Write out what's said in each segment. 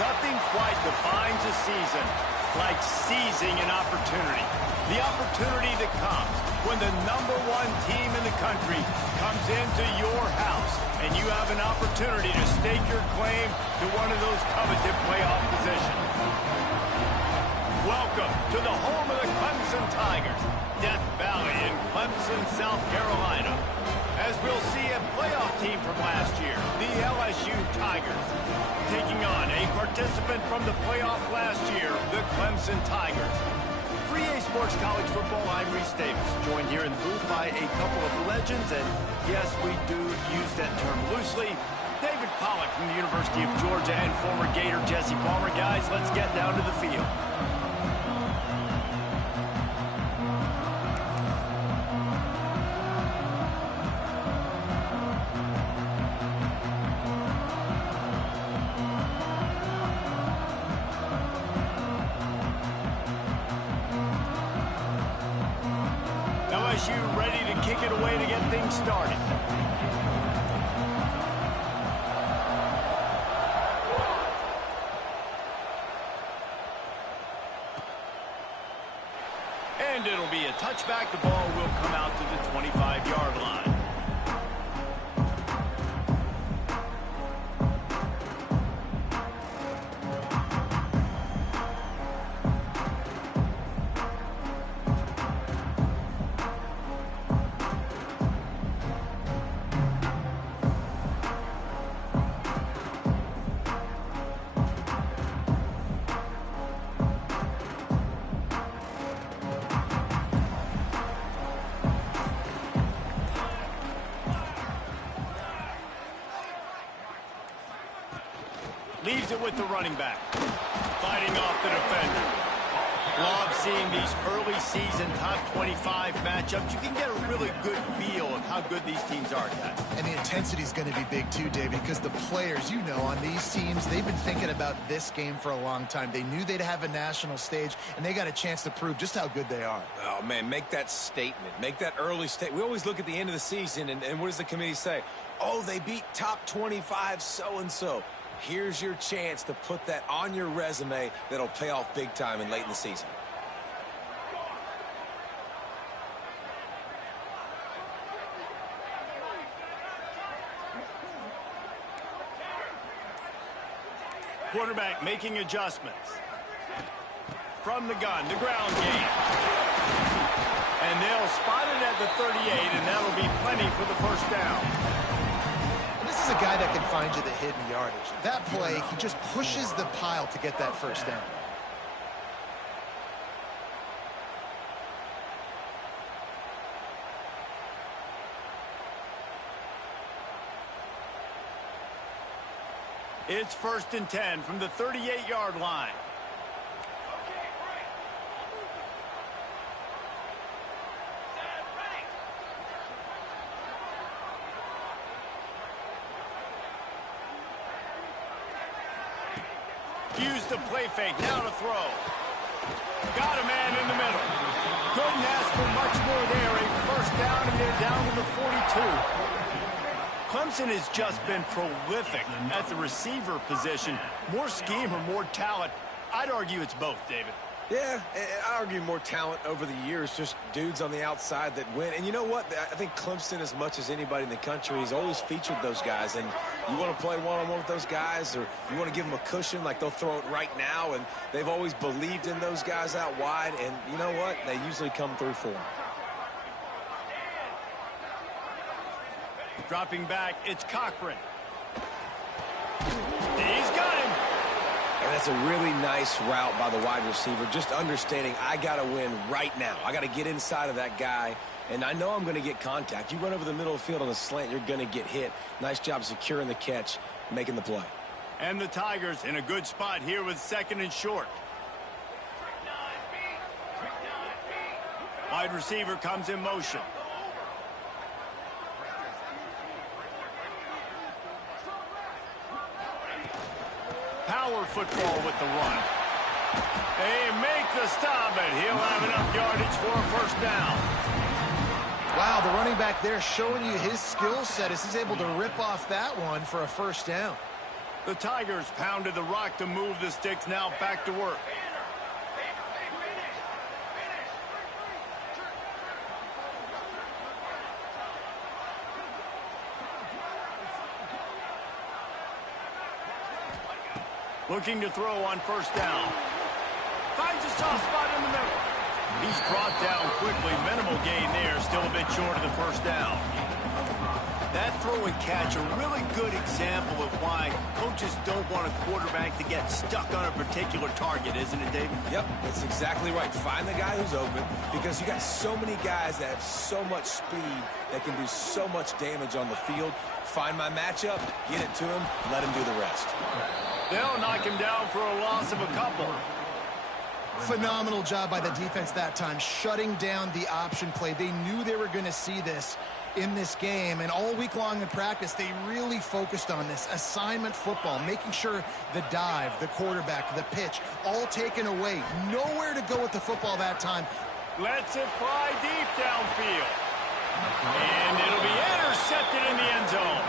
Nothing quite defines a season like seizing an opportunity. The opportunity that comes when the #1 team in the country comes into your house and you have an opportunity to stake your claim to one of those coveted playoff positions. Welcome to the home of the Clemson Tigers, Death Valley in Clemson, South Carolina. As we'll see a playoff team from last year, the LSU Tigers, taking on a participant from the playoff last year, the Clemson Tigers. For EA Sports College Football, I'm Reese Davis, joined here in the booth by a couple of legends, and yes, we do use that term loosely. David Pollack from the University of Georgia and former Gator Jesse Palmer. Guys, let's get down to the field. LSU ready to kick it away to get things started. And it'll be a touchback. The ball will come out to the 25-yard line. Leaves it with the running back. Fighting off the defender. Love seeing these early season top 25 matchups. You can get a really good feel of how good these teams are, guys. And the intensity is going to be big too, David, because the players, you know, on these teams, they've been thinking about this game for a long time. They knew they'd have a national stage, and they got a chance to prove just how good they are. Oh, man, make that statement. Make that early statement. We always look at the end of the season, and what does the committee say? Oh, they beat top 25 so-and-so. Here's your chance to put that on your resume that'll pay off big time and late in the season. Quarterback making adjustments. From the gun, the ground game. And they'll spot it at the 38, and that'll be plenty for the first down. This is a guy that can find you the hidden yardage. That play, he just pushes the pile to get that first down. It's 1st and 10 from the 38-yard line. Use the play fake, now to throw. Got a man in the middle. Couldn't ask for much more there. A first down, and they're down to the 42. Clemson has just been prolific at the receiver position. More scheme or more talent? I'd argue it's both, David. Yeah, I argue more talent over the years, just dudes on the outside that win. And you know what? I think Clemson, as much as anybody in the country, has always featured those guys. And you want to play one-on-one with those guys, or you want to give them a cushion, like they'll throw it right now. And they've always believed in those guys out wide. And you know what? They usually come through for them. Dropping back, it's Cochran. He's got him. And that's a really nice route by the wide receiver, just understanding I got to win right now. I got to get inside of that guy, and I know I'm going to get contact. You run over the middle of the field on a slant, you're going to get hit. Nice job securing the catch, making the play. And the Tigers in a good spot here with 2nd and short. Wide receiver comes in motion. Power football with the run. They make the stop, and he'll have enough yardage for a first down. Wow, the running back there showing you his skill set as he's able to rip off that one for a first down. The Tigers pounded the rock to move the sticks, now back to work. Looking to throw on first down. Finds a soft spot in the middle. He's brought down quickly. Minimal gain there. Still a bit short of the first down. That throw and catch, a really good example of why coaches don't want a quarterback to get stuck on a particular target, isn't it, David? Yep, that's exactly right. Find the guy who's open, because you got so many guys that have so much speed that can do so much damage on the field. Find my matchup, get it to him, let him do the rest. They'll knock him down for a loss of a couple. Phenomenal job by the defense that time, shutting down the option play. They knew they were going to see this in this game, and all week long in practice, they really focused on this assignment football, making sure the dive, the quarterback, the pitch, all taken away. Nowhere to go with the football that time. Lets it fly deep downfield. And it'll be intercepted in the end zone.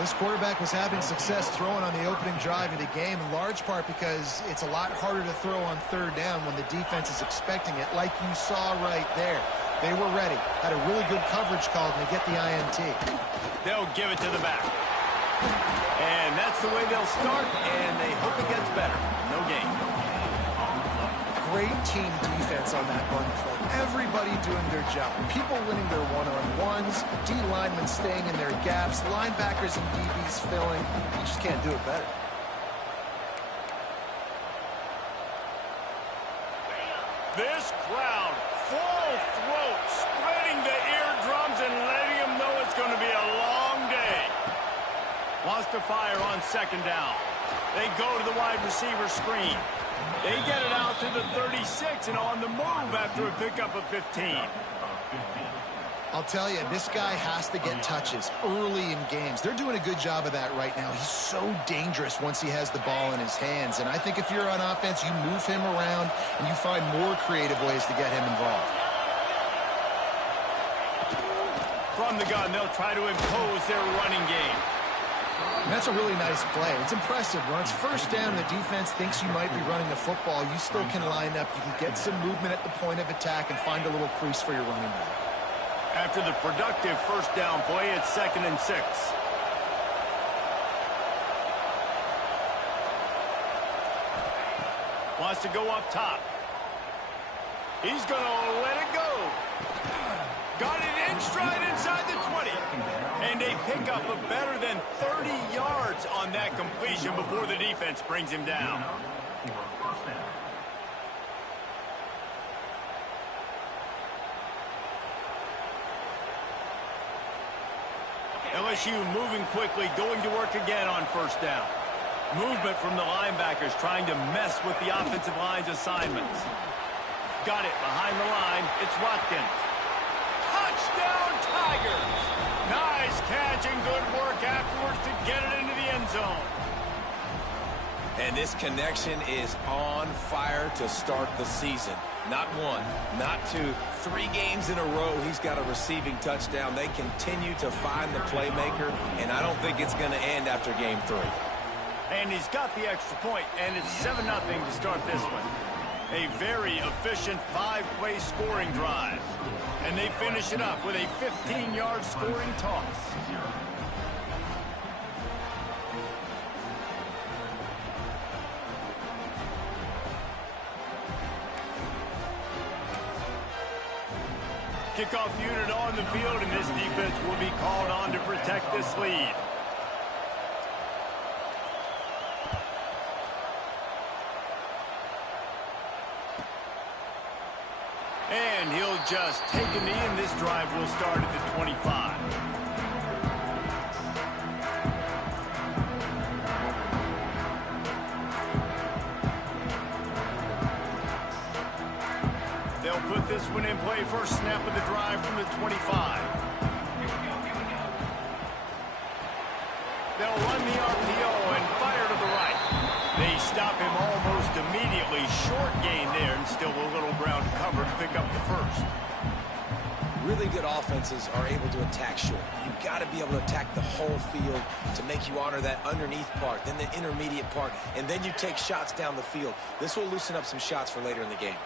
This quarterback was having success throwing on the opening drive of the game, in large part because it's a lot harder to throw on third down when the defense is expecting it, like you saw right there. They were ready, had a really good coverage call to get the INT. They'll give it to the back. And that's the way they'll start, and they hope it gets better. No gain. Great team defense on that run play. Everybody doing their job. People winning their one-on-ones, D linemen staying in their gaps, linebackers and DBs filling. You just can't do it better. This crowd, full throat, spreading the eardrums and letting them know it's going to be a long day. Wants to fire on second down. They go to the wide receiver screen. They get it out to the 36 and on the move after a pickup of 15. I'll tell you, this guy has to get touches early in games. They're doing a good job of that right now. He's so dangerous once he has the ball in his hands. And I think if you're on offense, you move him around and you find more creative ways to get him involved. From the gun, they'll try to impose their running game. And that's a really nice play. It's impressive. When it's first down, the defense thinks you might be running the football. You still can line up. You can get some movement at the point of attack and find a little crease for your running back. After the productive first down play, it's 2nd and 6. Wants to go up top. He's going to let it go. Got it in stride inside the 20. And they pick up a better than 30 yards on that completion before the defense brings him down. LSU moving quickly, going to work again on first down. Movement from the linebackers trying to mess with the offensive line's assignments. Got it behind the line. It's Watkins. Touchdown Tigers! Nice catch and good work afterwards to get it into the end zone. And this connection is on fire to start the season. Not one, not two, 3 games in a row he's got a receiving touchdown. They continue to find the playmaker, and I don't think it's going to end after game 3. And he's got the extra point, and it's 7-0 to start this one. A very efficient 5-play scoring drive. And they finish it up with a 15-yard scoring toss. Kickoff unit on the field, and this defense will be called on to protect this lead. And he'll just take a knee, and this drive will start at the 25. They'll put this one in play. First snap of the drive from the 25. They'll run the RPO and fire to the right. They stop him almost immediately. Short gain there, and still a little ground cover to pick up the first. Really good offenses are able to attack short. You've got to be able to attack the whole field to make you honor that underneath part, then the intermediate part, and then you take shots down the field. This will loosen up some shots for later in the game.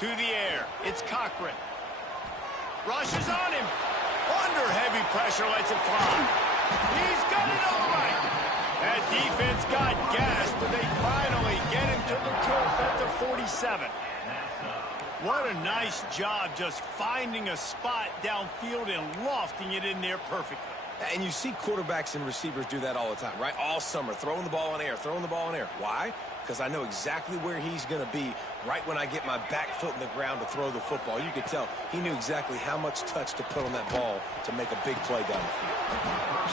To the air, it's Cochran. Rushes on him. Under heavy pressure, lets it fly. He's got it all right. That defense got gassed, but they finally get him to the turf at the 47. What a nice job just finding a spot downfield and lofting it in there perfectly. And you see quarterbacks and receivers do that all the time, right? All summer, throwing the ball in air, throwing the ball in air. Why? Because I know exactly where he's going to be right when I get my back foot in the ground to throw the football. You could tell he knew exactly how much touch to put on that ball to make a big play down the field.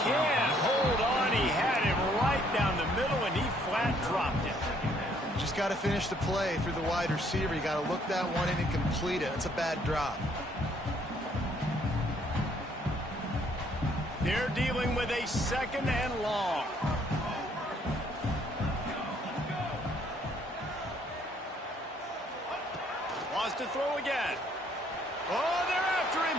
Can't hold on. He had him right down the middle, and he flat dropped it. Just got to finish the play through the wide receiver. You got to look that one in and complete it. It's a bad drop. They're dealing with a 2nd and long. Wants to throw again. Oh, they're after him.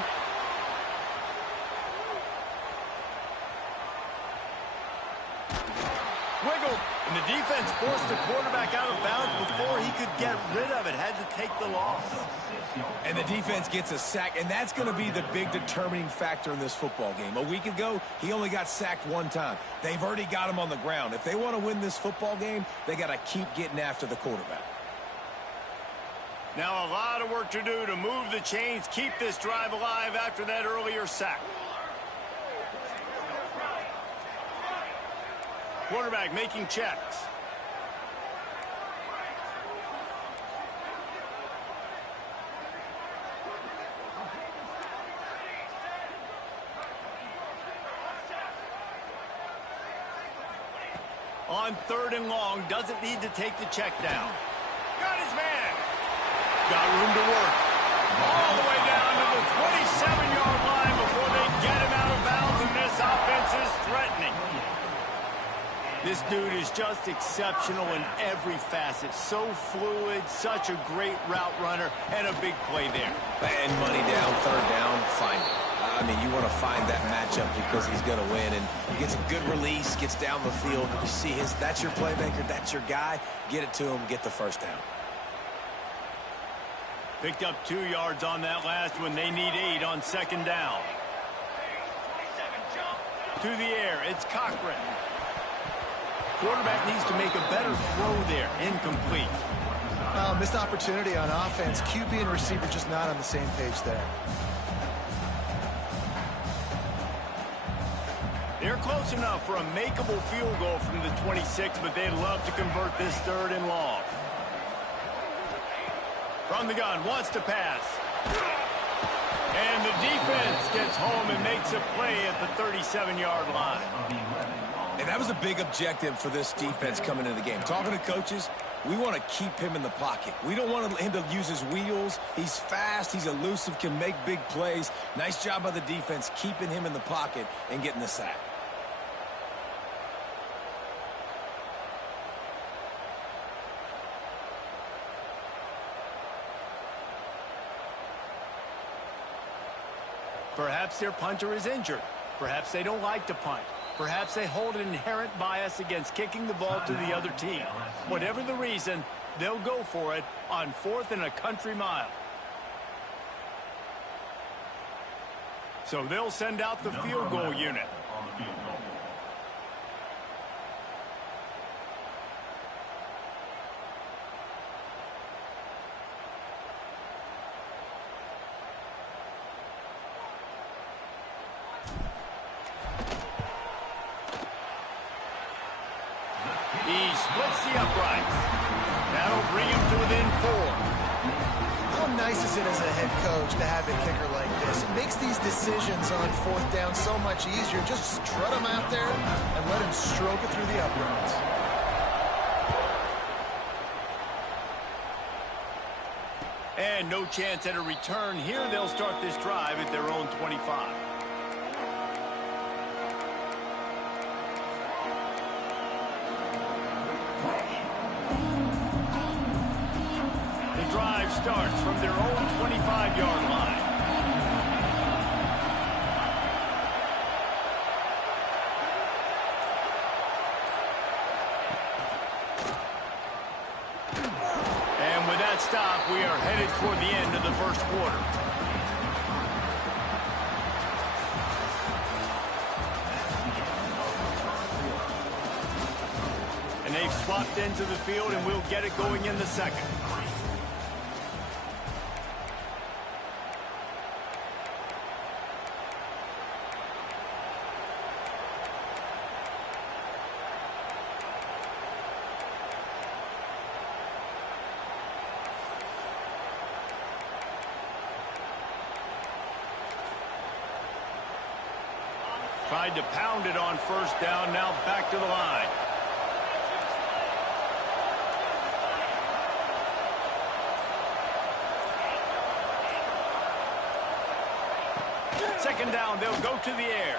Wiggled, and the defense forced the quarterback out of bounds before he could get rid of it. Had to take the loss. And the defense gets a sack, and that's going to be the big determining factor in this football game. A week ago, he only got sacked 1 time. They've already got him on the ground. If they want to win this football game, they got to keep getting after the quarterback. Now a lot of work to do to move the chains, keep this drive alive after that earlier sack. Quarterback making checks. On 3rd and long, doesn't need to take the check down. Got his man. Got room to work. All the way down to the 27-yard line before they get him out of bounds, and this offense is threatening. This dude is just exceptional in every facet. So fluid, such a great route runner, and a big play there. And money down, 3rd down, find it. I mean, you want to find that matchup because he's going to win, and gets a good release, gets down the field. You see that's your playmaker, that's your guy. Get it to him, get the 1st down. Picked up 2 yards on that last one. They need 8 on 2nd down. To the air, it's Cochran. Quarterback needs to make a better throw there. Incomplete. Missed opportunity on offense. QB and receiver just not on the same page there. They're close enough for a makeable field goal from the 26, but they'd love to convert this 3rd and long. From the gun, wants to pass. And the defense gets home and makes a play at the 37-yard line. And that was a big objective for this defense coming into the game. Talking to coaches, we want to keep him in the pocket. We don't want him to use his wheels. He's fast, he's elusive, can make big plays. Nice job by the defense keeping him in the pocket and getting the sack. Perhaps their punter is injured. Perhaps they don't like to punt. Perhaps they hold an inherent bias against kicking the ball to the other team. Whatever the reason, they'll go for it on 4th and a country mile. So they'll send out the field goal unit. He splits the uprights. That'll bring him to within 4. How nice is it as a head coach to have a kicker like this? It makes these decisions on 4th down so much easier. Just strut him out there and let him stroke it through the uprights. And no chance at a return here. They'll start this drive at their own 25. The drive starts from their own 25-yard line. Stop. We are headed toward the end of the first quarter. And they've swapped into the field, and we'll get it going in the second. Tried to pound it on first down, now back to the line. Second down, they'll go to the air.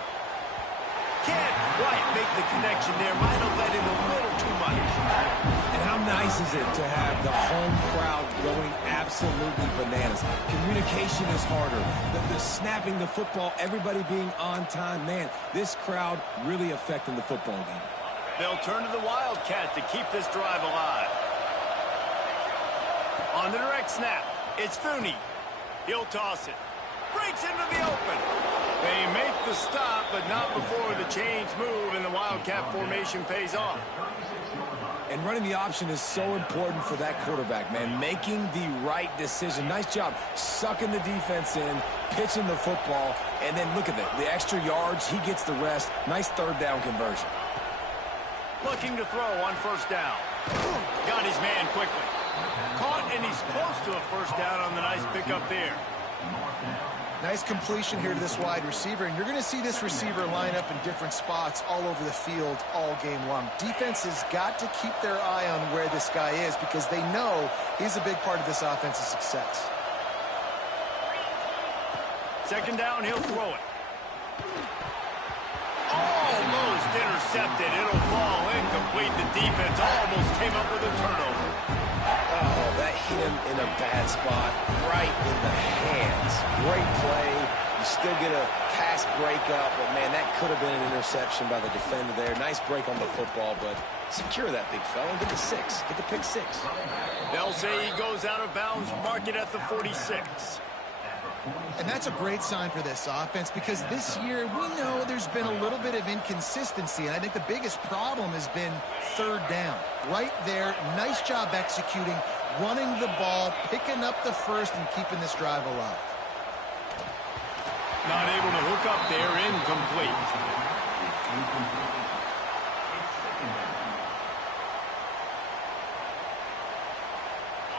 Can't quite make the connection there. Might have let him a little too much. And how nice is it to have the home crowd going absolutely bananas? Communication is harder. The snapping the football, everybody being on time. Man, this crowd really affecting the football game. They'll turn to the Wildcat to keep this drive alive. On the direct snap, it's Thuney. He'll toss it. Breaks into the open. They make the stop, but not before the chains move and the Wildcat formation pays off. And running the option is so important for that quarterback, man. Making the right decision. Nice job sucking the defense in, pitching the football, and then look at that. The extra yards, he gets the rest. Nice third down conversion. Looking to throw on first down. Got his man quickly. Caught, and he's close to a first down on the nice pickup there. Nice completion here to this wide receiver, and you're going to see this receiver line up in different spots all over the field all game long. Defense has got to keep their eye on where this guy is because they know he's a big part of this offense's success. Second down, he'll throw it. Almost intercepted. It'll fall incomplete. The defense almost came up with a turnover. Oh, that hit him in a bad spot, right in the hands. Great play. You still get a pass breakup, but, man, that could have been an interception by the defender there. Nice break on the football, but secure that big fella and get the 6. Get the pick 6. They'll say he goes out of bounds, mark it at the 46. And that's a great sign for this offense because this year we know there's been a little bit of inconsistency, and I think the biggest problem has been third down. Right there, nice job executing, running the ball, picking up the first, and keeping this drive alive. Not able to hook up there, incomplete.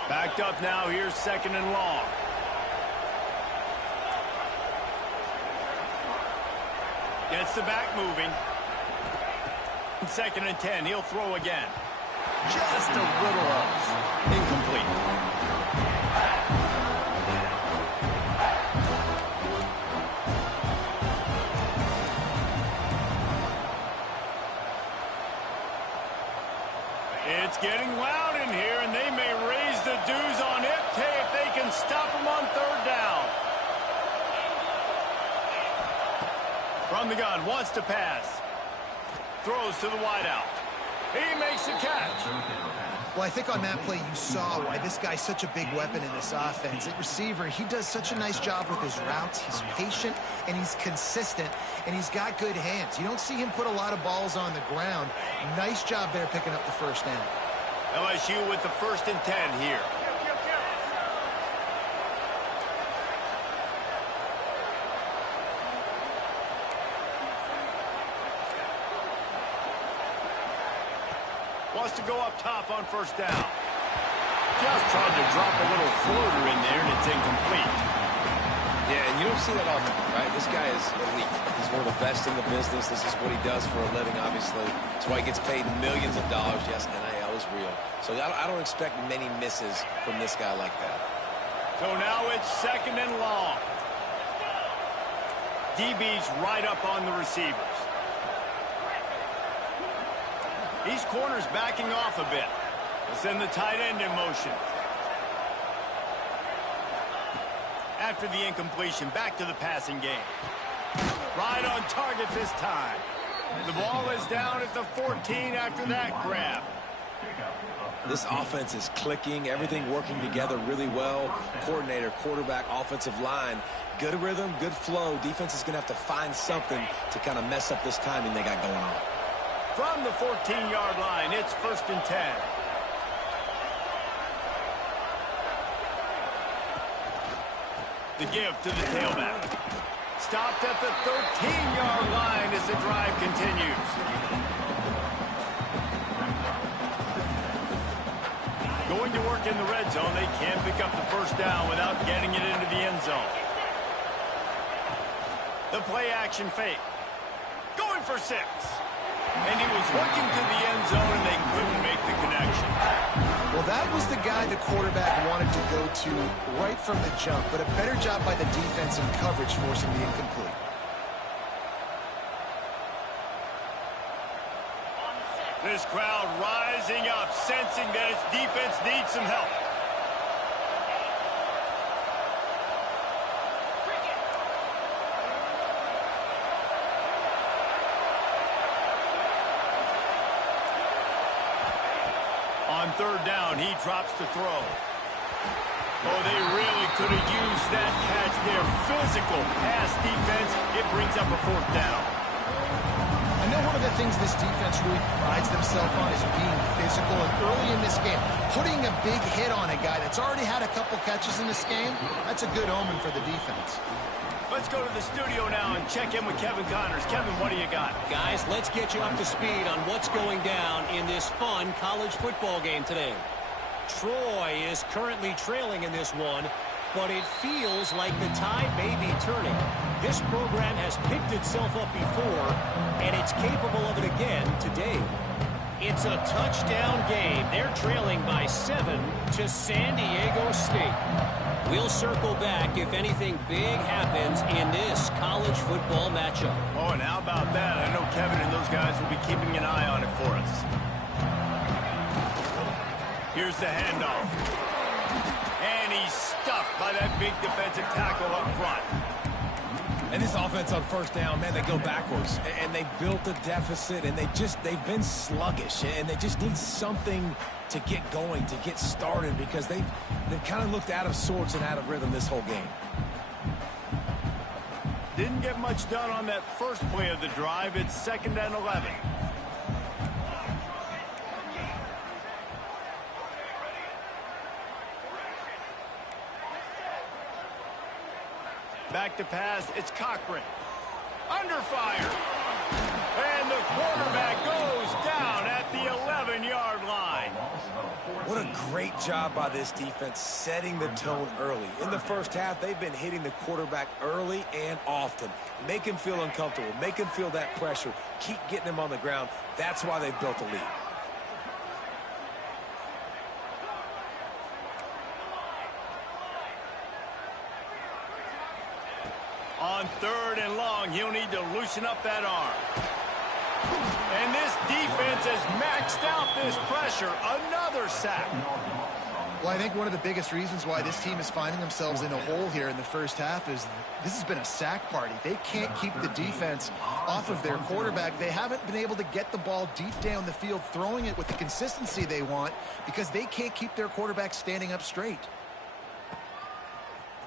Backed up now, here's second and long. Gets the back moving. Second and 10. He'll throw again. Just a little off. Incomplete. It's getting loud in here, and they may raise the dues on it. Hey, if they can stop him on third down. From the gun, wants to pass. Throws to the wideout. He makes the catch. Well, I think on that play you saw why this guy's such a big weapon in this offense. At receiver, he does such a nice job with his routes. He's patient, and he's consistent, and he's got good hands. You don't see him put a lot of balls on the ground. Nice job there picking up the first down. LSU with the 1st and 10 here. Wants to go up top on first down. Just tried to drop a little floater in there, and it's incomplete. Yeah, and you don't see that often, right? This guy is elite. He's one of the best in the business. This is what he does for a living, obviously. That's why he gets paid millions of dollars. Yes, NIL is real. So I don't expect many misses from this guy like that. So now it's 2nd and long. DB's right up on the receivers. These corners backing off a bit. We'll send the tight end in motion. After the incompletion, back to the passing game. Right on target this time. The ball is down at the 14 after that grab. This offense is clicking, everything working together really well. Coordinator, quarterback, offensive line. Good rhythm, good flow. Defense is going to have to find something to kind of mess up this timing they got going on. From the 14-yard line, it's 1st and 10. The give to the tailback. Stopped at the 13-yard line as the drive continues. Going to work in the red zone, they can't pick up the 1st down without getting it into the end zone. The play action fake. Going for 6. And he was looking to the end zone and they couldn't make the connection. Well, that was the guy the quarterback wanted to go to right from the jump, but a better job by the defense in coverage forcing the incomplete. This crowd rising up, sensing that its defense needs some help. On 3rd down, he drops the throw. Oh, they really could have used that catch there. Physical pass defense. It brings up a 4th down. I know one of the things this defense really prides themselves on is being physical, and early in this game, putting a big hit on a guy that's already had a couple catches in this game, that's a good omen for the defense. Let's go to the studio now and check in with Kevin Connors. Kevin, what do you got? Guys, let's get you up to speed on what's going down in this fun college football game today. Troy is currently trailing in this one, but it feels like the tide may be turning. This program has picked itself up before, and it's capable of it again today. It's a touchdown game. They're trailing by 7 to San Diego State. We'll circle back if anything big happens in this college football matchup. Oh, and how about that? I know Kevin and those guys will be keeping an eye on it for us. Here's the handoff. And he's stuffed by that big defensive tackle up front. And this offense on 1st down, man, they go backwards. And they built a deficit, and they've been sluggish. And they just need something to get going, to get started, because they've kind of looked out of sorts and out of rhythm this whole game. Didn't get much done on that first play of the drive. It's 2nd and 11. Back to pass, it's Cochran. Under fire. And the quarterback goes down at the 11-yard line. What a great job by this defense setting the tone early. In the 1st half, they've been hitting the quarterback early and often. Make him feel uncomfortable. Make him feel that pressure. Keep getting him on the ground. That's why they've built a lead. On 3rd and long, he'll need to loosen up that arm. And this defense has maxed out this pressure. Another sack. Well, I think one of the biggest reasons why this team is finding themselves in a hole here in the 1st half is this has been a sack party. They can't keep the defense off of their quarterback. They haven't been able to get the ball deep down the field, throwing it with the consistency they want, because they can't keep their quarterback standing up straight.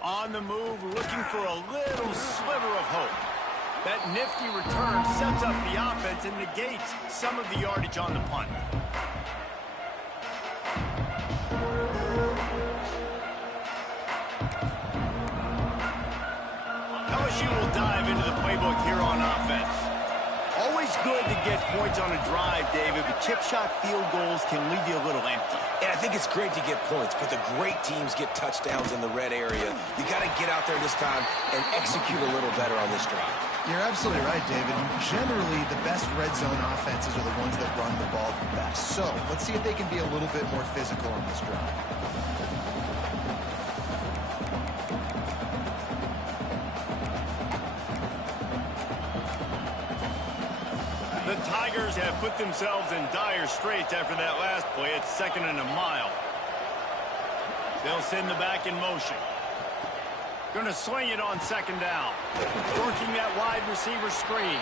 On the move, looking for a little sliver of hope. That nifty return sets up the offense and negates some of the yardage on the punt. LSU will dive into the playbook here on offense. Always good to get points on a drive, David, but chip shot field goals can leave you a little empty. And I think it's great to get points, but the great teams get touchdowns in the red area. You got to get out there this time and execute a little better on this drive. You're absolutely right, David. Generally, the best red zone offenses are the ones that run the ball the best. So let's see if they can be a little bit more physical on this drive. The Tigers have put themselves in dire straits after that last play. It's 2nd and a mile. They'll send the back in motion. Going to swing it on 2nd down. Working that wide receiver screen.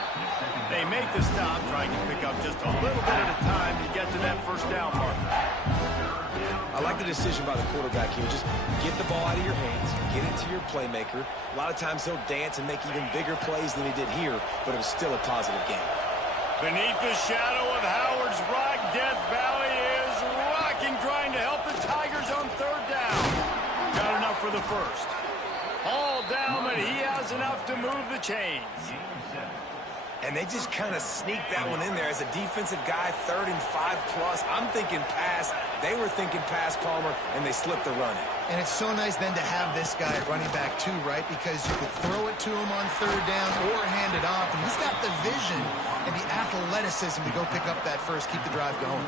They make the stop, trying to pick up just a little bit at a time to get to that first down mark. I like the decision by the quarterback here. Just get the ball out of your hands, get it to your playmaker. A lot of times he'll dance and make even bigger plays than he did here, but it was still a positive game. Beneath the shadow of Howard's Rock, Death Valley is rocking, trying to help the Tigers on 3rd down. Got enough for the first. All down, but he has enough to move the chains. And they just kind of sneaked that one in there as a defensive guy, 3rd and 5+. I'm thinking pass. They were thinking pass, Palmer, and they slipped the run in. And it's so nice then to have this guy at running back too, right? Because you could throw it to him on 3rd down or hand it off. And he's got the vision and the athleticism to go pick up that first, keep the drive going.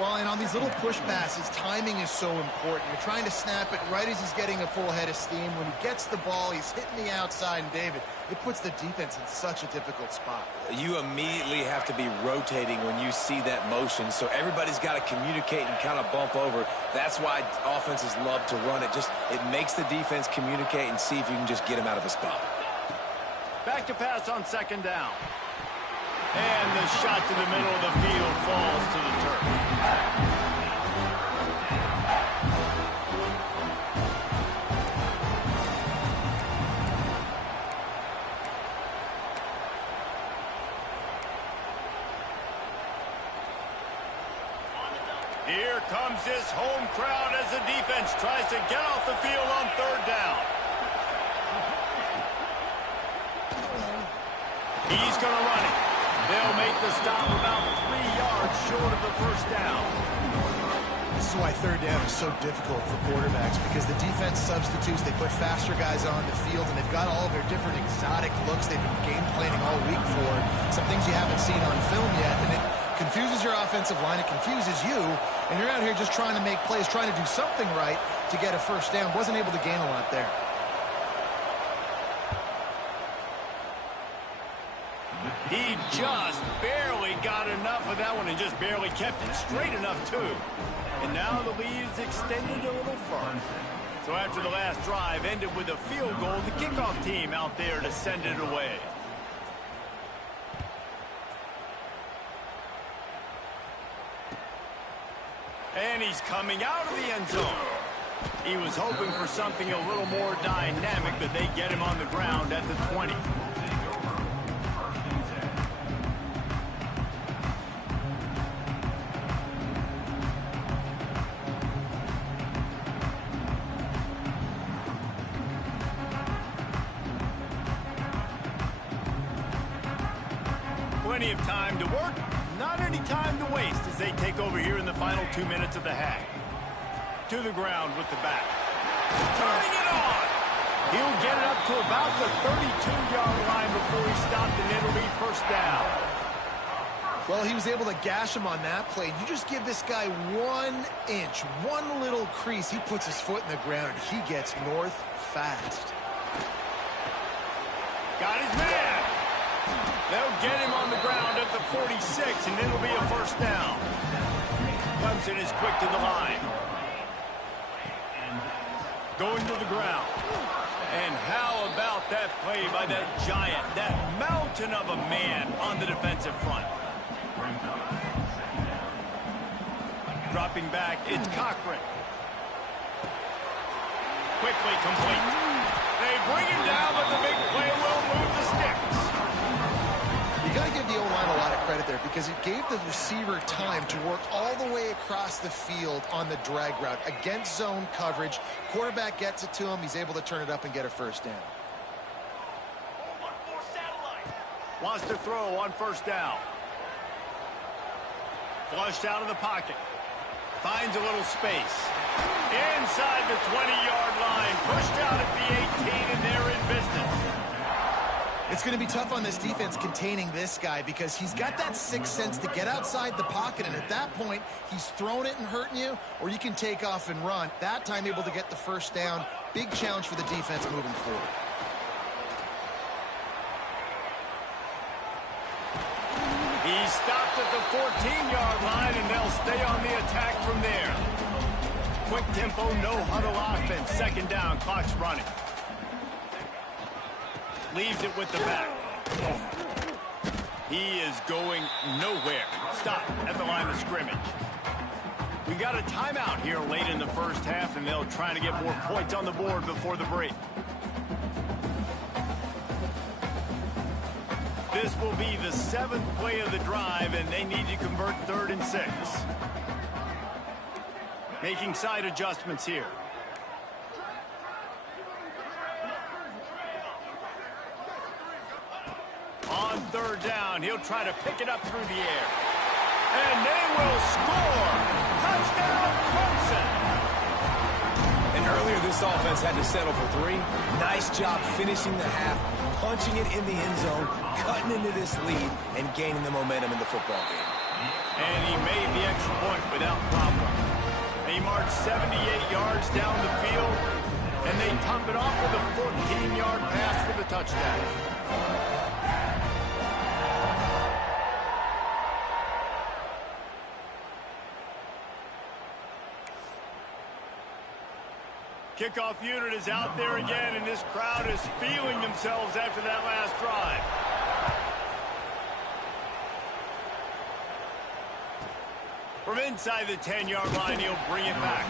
Well, and on these little push passes, timing is so important. You're trying to snap it right as he's getting a full head of steam. When he gets the ball, he's hitting the outside, and David, it puts the defense in such a difficult spot. You immediately have to be rotating when you see that motion, so everybody's got to communicate and kind of bump over. That's why offenses love to run it. It makes the defense communicate and see if you can just get him out of a spot. Back to pass on 2nd down. And the shot to the middle of the field falls to the turf. Here comes this home crowd as the defense tries to get off the field on 3rd down. He's going to run it. They'll make the stop about 3 yards short of the first down. This is why 3rd down is so difficult for quarterbacks, because the defense substitutes. They put faster guys on the field, and they've got all of their different exotic looks they've been game planning all week for. Some things you haven't seen on film yet, and it confuses your offensive line. It confuses you, and you're out here just trying to make plays, trying to do something right to get a first down. Wasn't able to gain a lot there. He just barely got enough of that one and just barely kept it straight enough, too. And now the lead's extended a little further. So after the last drive ended with a field goal, the kickoff team out there to send it away. And he's coming out of the end zone. He was hoping for something a little more dynamic, but they get him on the ground at the 20. Plenty of time to work, not any time to waste as they take over here in the final 2 minutes of the half. To the ground with the back. Turning it on! He'll get it up to about the 32-yard line before he stopped, and it'll be first down. Well, he was able to gash him on that play. You just give this guy 1 inch, one little crease. He puts his foot in the ground, and he gets north fast. Got his man. They'll get him on the ground at the 46, and it'll be a first down. Clemson is quick to the line. Going to the ground. And how about that play by that giant, that mountain of a man on the defensive front? Dropping back, it's Cochran. Quickly complete. They bring him down, but the big play will move the sticks. You got to give the O-line a lot of credit there, because it gave the receiver time to work all the way across the field on the drag route against zone coverage. Quarterback gets it to him. He's able to turn it up and get a first down. Wants to throw on first down. Flushed out of the pocket. Finds a little space. Inside the 20-yard line. Pushed out at the 18, and they're in business. It's going to be tough on this defense containing this guy, because he's got that sixth sense to get outside the pocket, and at that point, he's throwing it and hurting you, or you can take off and run. That time able to get the first down. Big challenge for the defense moving forward. He's stopped at the 14-yard line, and they'll stay on the attack from there. Quick tempo, no huddle offense. Second down, clock's running. Leaves it with the back. He is going nowhere. Stop at the line of scrimmage. We got a timeout here late in the first half, and they'll try to get more points on the board before the break. This will be the 7th play of the drive, and they need to convert 3rd and 6. Making side adjustments here. On 3rd down, he'll try to pick it up through the air. And they will score! Touchdown, Clemson! And earlier this offense had to settle for 3. Nice job finishing the half, punching it in the end zone, cutting into this lead, and gaining the momentum in the football game. And he made the extra point without problem. He marched 78 yards down the field, and they top it off with a 14-yard pass for the touchdown. Kickoff unit is out there again, and this crowd is feeling themselves after that last drive. From inside the 10-yard line, he'll bring it back.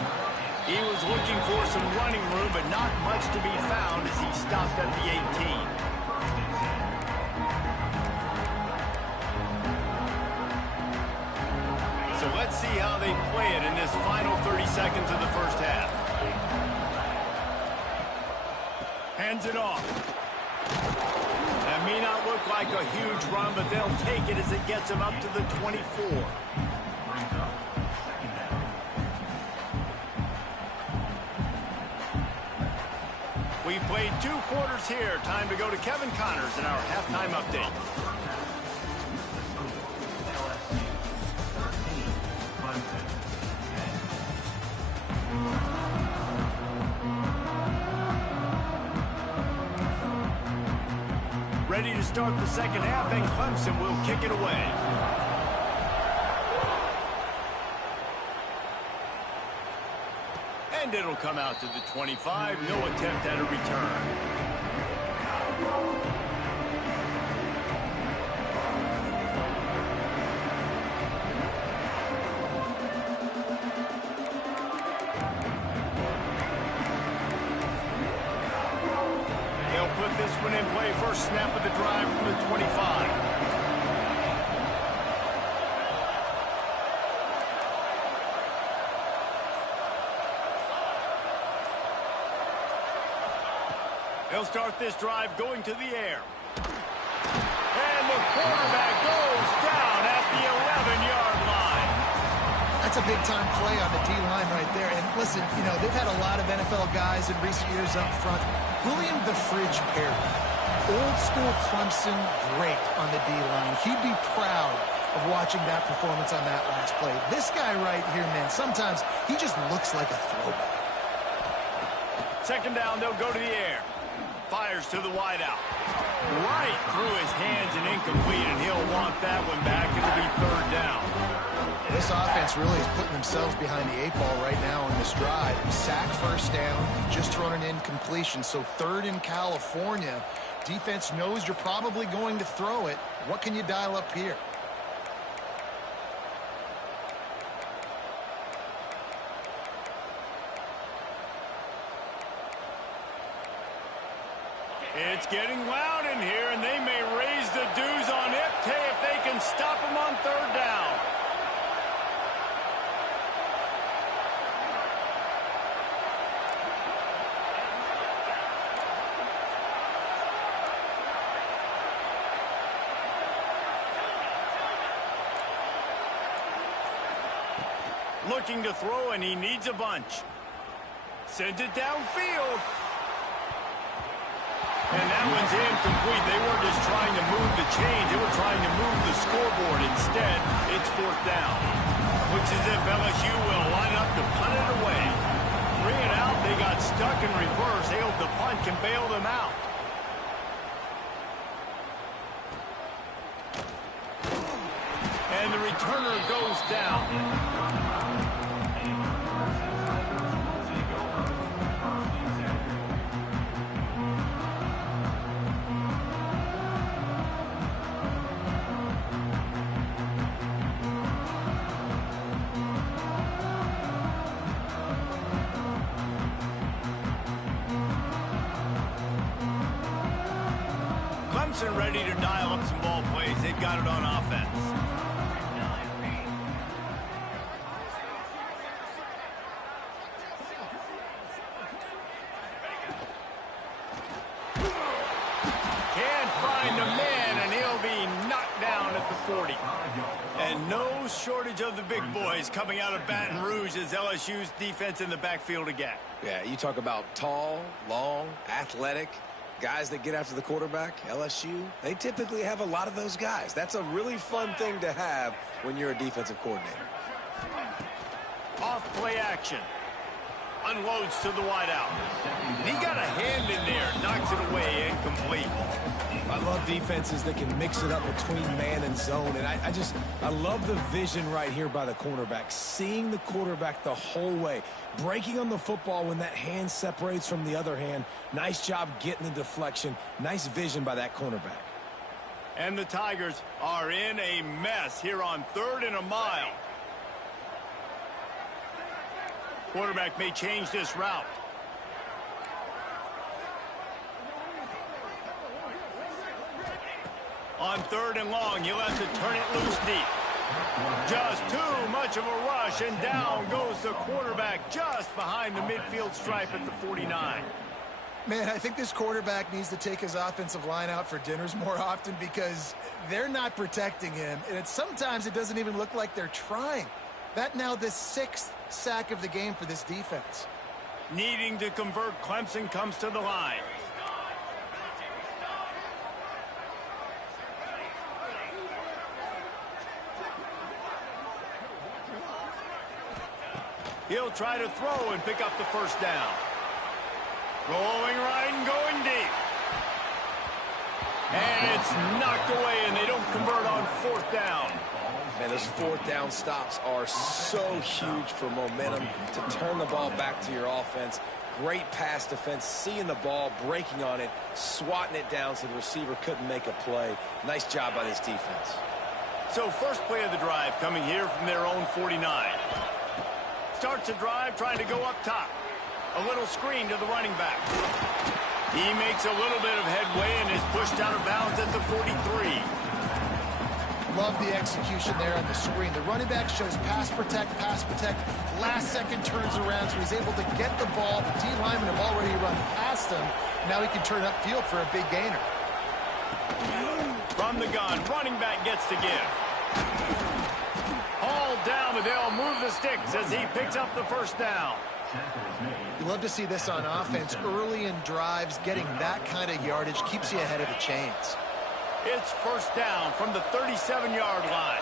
He was looking for some running room, but not much to be found as he stopped at the 18. So let's see how they play it in this final 30 seconds of the first half. Hands it off. That may not look like a huge run, but they'll take it as it gets them up to the 24. We've played 2 quarters here. Time to go to Kevin Connors in our halftime update. Ready to start the second half, and Clemson will kick it away. And it'll come out to the 25. No attempt at a return. They'll put this one in play. First snap of the drive from the 25. They'll start this drive going to the air. And the quarterback goes down at the 11-yard line. That's a big-time play on the D-line right there. And listen, you know, they've had a lot of NFL guys in recent years up front. William the Fridge Perry, old-school Clemson great on the D-line. He'd be proud of watching that performance on that last play. This guy right here, man, sometimes he just looks like a throwback. Second down, they'll go to the air. Fires to the wideout. Right through his hands and incomplete, and he'll want that one back. It'll be third down. This offense really is putting themselves behind the 8 ball right now on this drive. Sack first down, just thrown an incompletion. So third in California. Defense knows you're probably going to throw it. What can you dial up here? It's getting loud in here, and they may raise the dues on Ipte if they can stop him on third down. Looking to throw, and he needs a bunch. Sends it downfield. And that one's incomplete. They weren't just trying to move the chains. They were trying to move the scoreboard. Instead, it's fourth down. Looks as if LSU will line up to punt it away. 3 and out. They got stuck in reverse. They hope the punt can bail them out. And the returner goes down. Clemson ready to dial up some ball plays. They've got it on offense. Can't find a man, and he'll be knocked down at the 40. And no shortage of the big boys coming out of Baton Rouge as LSU's defense in the backfield again. Yeah, you talk about tall, long, athletic guys that get after the quarterback. LSU, they typically have a lot of those guys. That's a really fun thing to have when you're a defensive coordinator. Off play action. Unloads to the wideout. He got a hand in there. Knocks it away. Incomplete. I love defenses that can mix it up between man and zone. And I love the vision right here by the cornerback. Seeing the quarterback the whole way. Breaking on the football when that hand separates from the other hand. Nice job getting the deflection. Nice vision by that cornerback. And the Tigers are in a mess here on 3rd and a mile. Quarterback may change this route. On 3rd and long, he'll have to turn it loose deep. Just too much of a rush, and down goes the quarterback just behind the midfield stripe at the 49. Man, I think this quarterback needs to take his offensive line out for dinners more often because they're not protecting him, and sometimes it doesn't even look like they're trying. That now the 6th sack of the game for this defense. Needing to convert, Clemson comes to the line. He'll try to throw and pick up the first down. Going right and going deep. And it's knocked away, and they don't convert on 4th down. Man, those 4th down stops are so huge for momentum to turn the ball back to your offense. Great pass defense, seeing the ball, breaking on it, swatting it down so the receiver couldn't make a play. Nice job by this defense. So first play of the drive coming here from their own 49. Starts the drive trying to go up top. A little screen to the running back. He makes a little bit of headway and is pushed out of bounds at the 43. Love the execution there on the screen. The running back shows pass protect. Last second turns around, so he's able to get the ball. The D linemen have already run past him. Now he can turn upfield for a big gainer. From the gun, running back gets to give. Hauled down, but they'll move the sticks as he picks up the first down. You love to see this on offense. Early in drives, getting that kind of yardage keeps you ahead of the chains. It's first down from the 37-yard line.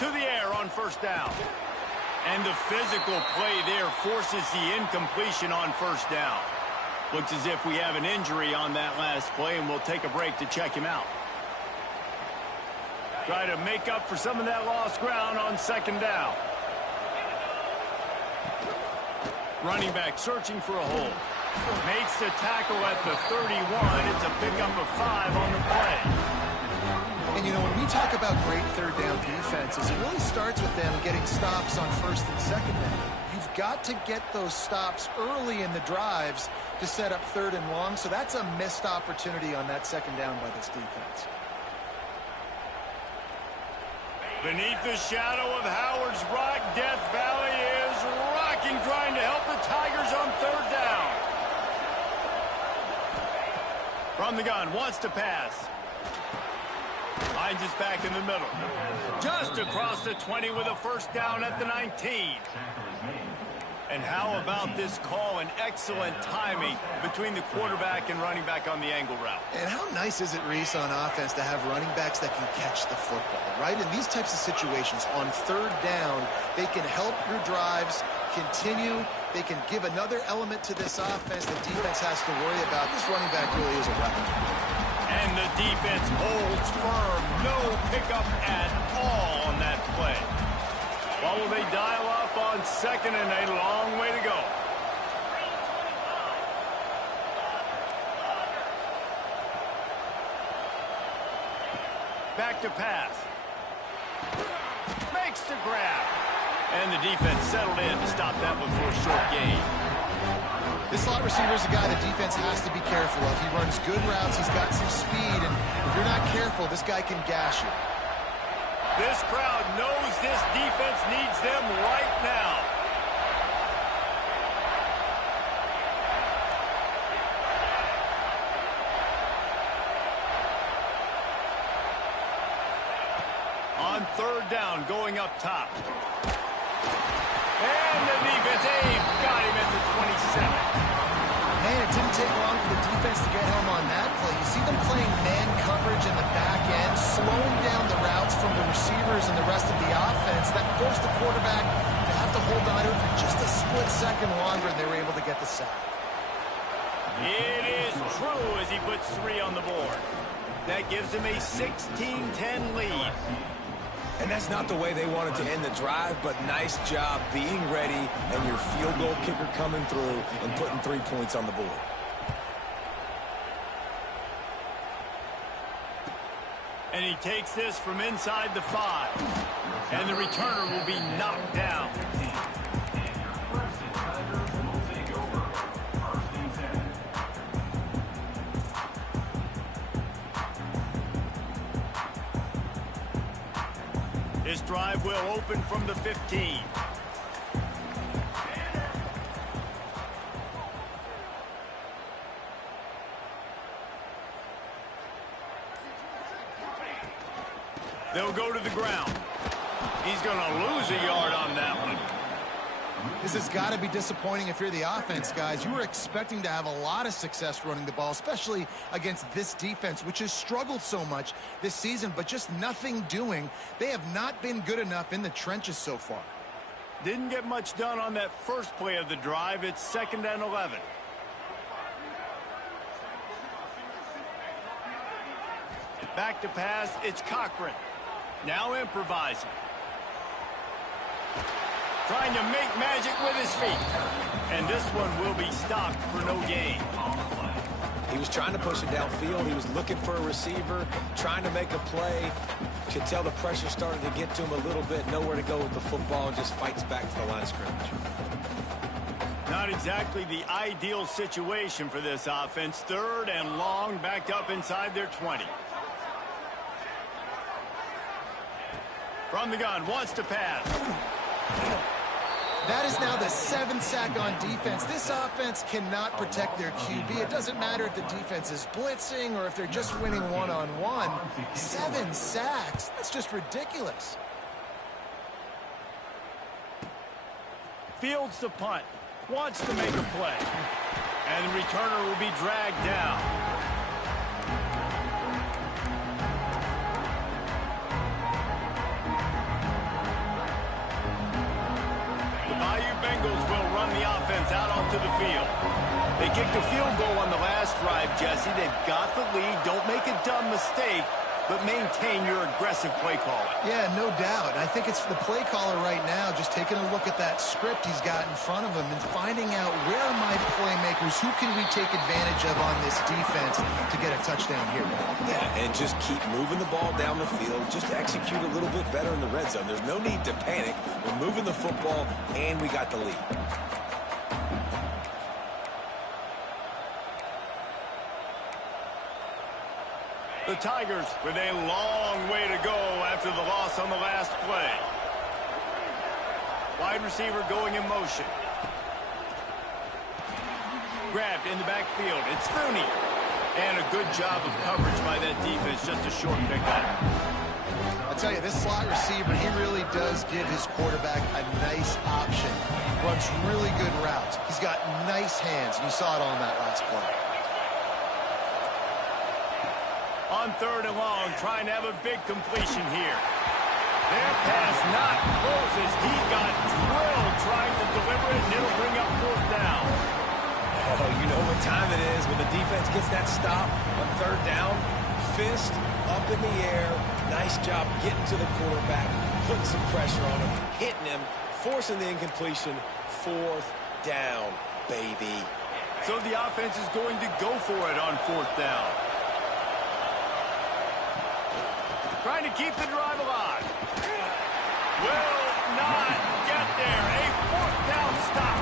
To the air on first down. And the physical play there forces the incompletion on first down. Looks as if we have an injury on that last play, and we'll take a break to check him out. Try to make up for some of that lost ground on 2nd down. Running back searching for a hole. Makes the tackle at the 31. It's a pickup of 5 on the play. And, you know, when we talk about great 3rd down defenses, it really starts with them getting stops on 1st and 2nd down. You've got to get those stops early in the drives to set up 3rd and long, so that's a missed opportunity on that 2nd down by this defense. Beneath the shadow of Howard's Rock, Death Valley is rocking, trying to help the Tigers on 3rd down. From the gun, wants to pass. Finds his back in the middle. Just across the 20 with a first down at the 19. And how about this call and excellent timing between the quarterback and running back on the angle route. And how nice is it, Reese, on offense to have running backs that can catch the football, right? In these types of situations, on 3rd down, they can help your drives continue they can give another element to this offense the defense has to worry about. This running back really is a weapon. And the defense holds firm. No pickup at all on that play. Well, will they dial up on second and a long way to go? Back to pass. Makes the grab. And the defense settled in to stop that one for a short gain. This slot receiver is a guy the defense has to be careful of. He runs good routes. He's got some speed. And if you're not careful, this guy can gash you. This crowd knows this defense needs them right now. On third down, going up top. And the defense, got him at the 27. Man, it didn't take long for the defense to get home on that play. You see them playing man coverage in the back end, slowing down the routes from the receivers and the rest of the offense. That forced the quarterback to have to hold on to it for just a split second longer, and they were able to get the sack. It is true as he puts 3 on the board. That gives him a 16-10 lead. And that's not the way they wanted to end the drive, but nice job being ready and your field goal kicker coming through and putting 3 points on the board. And he takes this from inside the 5. And the returner will be knocked down. This drive will open from the 15. They'll go to the ground. He's going to lose a yard on that one. This has got to be disappointing if you're the offense, guys. You were expecting to have a lot of success running the ball, especially against this defense, which has struggled so much this season, but just nothing doing. They have not been good enough in the trenches so far. Didn't get much done on that first play of the drive. It's 2nd and 11. Back to pass. It's Cochran. Now improvising. Trying to make magic with his feet. And this one will be stopped for no gain. He was trying to push it downfield. He was looking for a receiver, trying to make a play. Could tell the pressure started to get to him a little bit. Nowhere to go with the football and just fights back to the line of scrimmage. Not exactly the ideal situation for this offense. 3rd and long, backed up inside their 20. From the gun, wants to pass. That is now the 7th sack on defense. This offense cannot protect their QB. It doesn't matter if the defense is blitzing or if they're just winning one-on-one. 7 sacks. That's just ridiculous. Fields the punt. Wants to make a play. And the returner will be dragged down. Bengals will run the offense out onto the field. They kicked a field goal on the last drive, Jesse. They've got the lead. Don't make a dumb mistake, but maintain your aggressive play calling. Yeah, no doubt. I think it's the play caller right now just taking a look at that script he's got in front of him and finding out where are my playmakers, who can we take advantage of on this defense to get a touchdown here. Yeah, and just keep moving the ball down the field. Just execute a little bit better in the red zone. There's no need to panic. We're moving the football, and we got the lead. The Tigers with a long way to go after the loss on the last play. Wide receiver going in motion. Grabbed in the backfield. It's Thuney. And a good job of coverage by that defense. Just a short pickup. I'll tell you, this slot receiver, he really does give his quarterback a nice option. Runs really good routes. He's got nice hands. You saw it on that last play. On 3rd and long, trying to have a big completion here. Their pass not close as he got drilled trying to deliver it, and it'll bring up fourth down. Oh, you know what time it is when the defense gets that stop on third down. Fist up in the air. Nice job getting to the quarterback, putting some pressure on him, hitting him, forcing the incompletion. Fourth down, baby. So the offense is going to go for it on fourth down. Trying to keep the drive alive. Will not get there. A fourth down stop.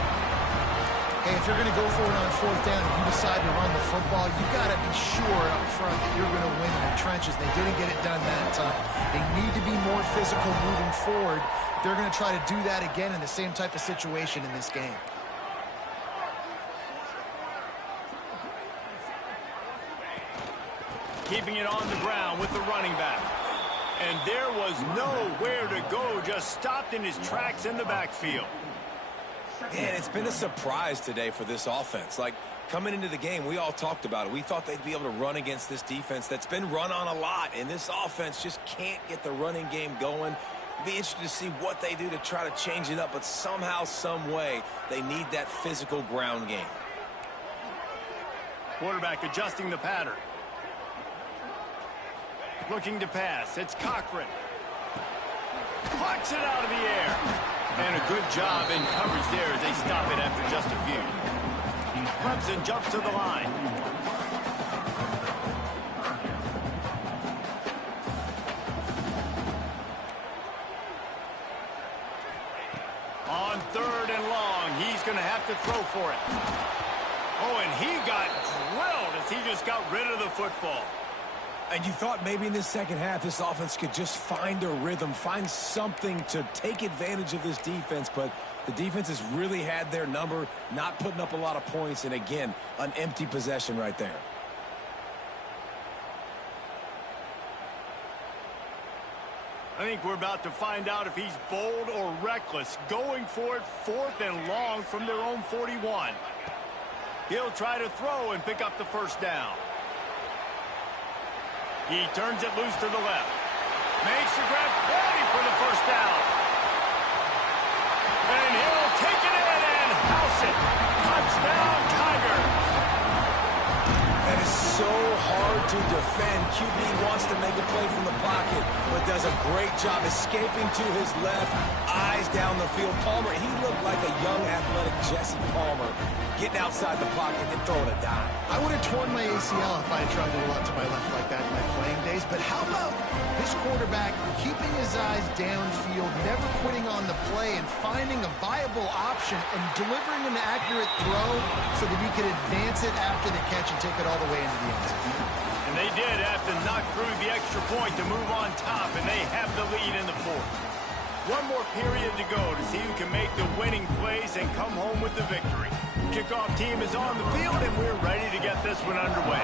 Hey, if you're going to go for it on fourth down and you decide to run the football, you got to be sure up front that you're going to win in the trenches. They didn't get it done that time. They need to be more physical moving forward. They're going to try to do that again in the same type of situation in this game. Keeping it on the ground with the running back. And there was nowhere to go, just stopped in his tracks in the backfield. And it's been a surprise today for this offense. Like, coming into the game, we all talked about it. We thought they'd be able to run against this defense that's been run on a lot, and this offense just can't get the running game going. Be interested to see what they do to try to change it up, but somehow, some way, they need that physical ground game. Quarterback adjusting the pattern. Looking to pass. It's Cochran. Plucks it out of the air. And a good job in coverage there as they stop it after just a few. Clemson jumps to the line. On third and long, he's going to have to throw for it. Oh, and he got drilled as he just got rid of the football. And you thought maybe in this second half this offense could just find a rhythm, find something to take advantage of this defense, but the defense has really had their number, not putting up a lot of points, and again, an empty possession right there. I think we're about to find out if he's bold or reckless, going for it fourth and long from their own 41. He'll try to throw and pick up the first down. He turns it loose to the left. Makes the grab, ready for the first down. And he'll take it in and house it. Touchdown, Tigers. That is so hard to defend. QB wants to make a play from the pocket, but does a great job escaping to his left, eyes down the field. Palmer, he looked like a young athletic Jesse Palmer, getting outside the pocket and throwing a dime. I would have torn my ACL if I had tried to roll out to my left like that in my playing days, but how about this quarterback keeping his eyes downfield, never quitting on the play, and finding a viable option and delivering an accurate throw so that he could advance it after the catch and take it all the way into the end zone. And they did have to knock through the extra point to move on top, and they have the lead in the fourth. One more period to go to see who can make the winning plays and come home with the victory. Kickoff team is on the field, and we're ready to get this one underway.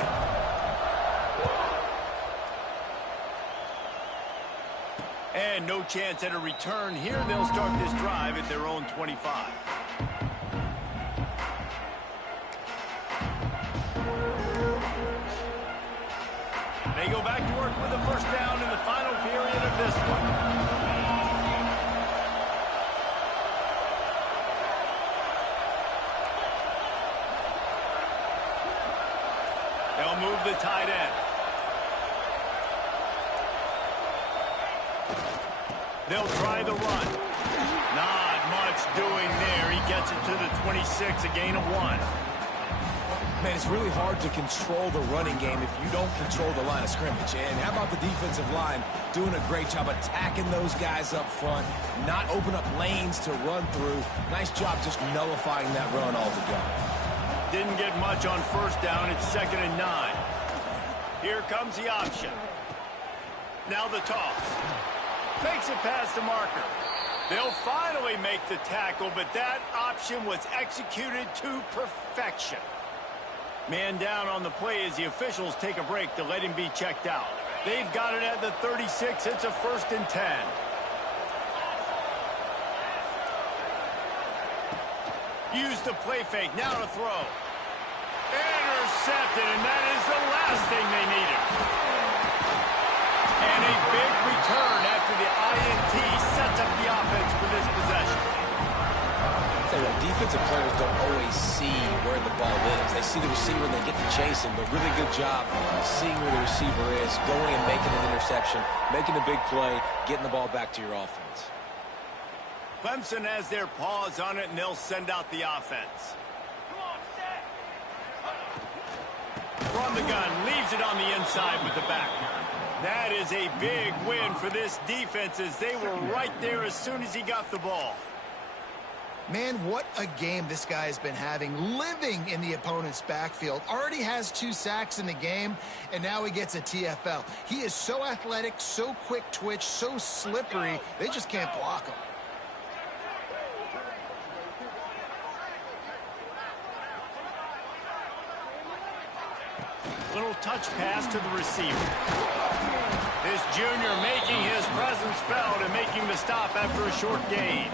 And no chance at a return here. They'll start this drive at their own 25. They go back to work with the first down in the final period of this one. They'll move the tight end. They'll try the run. Not much doing there. He gets it to the 26, a gain of 1. Man, it's really hard to control the running game if you don't control the line of scrimmage. And how about the defensive line doing a great job attacking those guys up front, not open up lanes to run through. Nice job just nullifying that run altogether. Didn't get much on first down. It's 2nd and 9. Here comes the option. Now the toss. Makes it past the marker. They'll finally make the tackle, but that option was executed to perfection. Man down on the play as the officials take a break to let him be checked out. They've got it at the 36. It's a 1st and 10. Use the play fake. Now to throw. Intercepted, and that is the last thing they needed. And a big return after the INT sets up the offense for this possession. Defensive players don't always see where the ball is. They see the receiver and they get to chasing, but really good job seeing where the receiver is, going and making an interception, making a big play, getting the ball back to your offense. Clemson has their paws on it, and they'll send out the offense. From the gun, leaves it on the inside with the back. That is a big win for this defense as they were right there as soon as he got the ball. Man, what a game this guy has been having, living in the opponent's backfield. Already has 2 sacks in the game, and now he gets a TFL. He is so athletic, so quick twitch, so slippery, they just can't block him. Little touch pass to the receiver. This junior making his presence felt and making the stop after a short gain.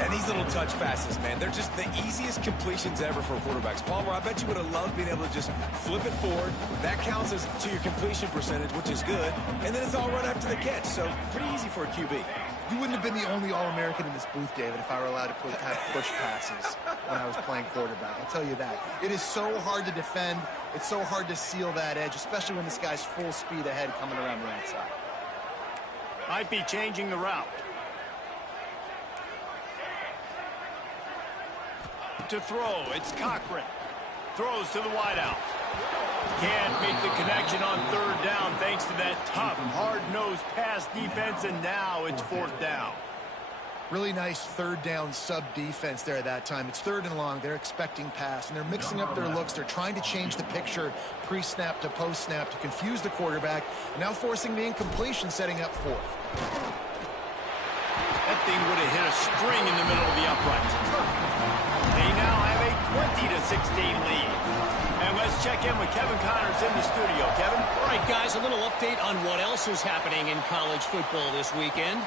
And these little touch passes, man, they're just the easiest completions ever for quarterbacks. Palmer, I bet you would have loved being able to just flip it forward. That counts as to your completion percentage, which is good. And then it's all run after the catch, so pretty easy for a QB. You wouldn't have been the only All-American in this booth, David, if I were allowed to have push passes when I was playing quarterback. I'll tell you that. It is so hard to defend. It's so hard to seal that edge, especially when this guy's full speed ahead coming around the outside. Might be changing the route. To throw, it's Cochran. Throws to the wideout. Can't make the connection on 3rd down thanks to that tough, hard-nosed pass defense, and now it's 4th down. Really nice 3rd down sub-defense there at that time. It's 3rd and long. They're expecting pass, and they're mixing up their looks. They're trying to change the picture pre-snap to post-snap to confuse the quarterback, and now forcing the incompletion, setting up 4th. That thing would have hit a string in the middle of the uprights. They now have a 20-16 lead. And let's check in with Kevin Connors in the studio. Kevin? All right, guys, a little update on what else is happening in college football this weekend.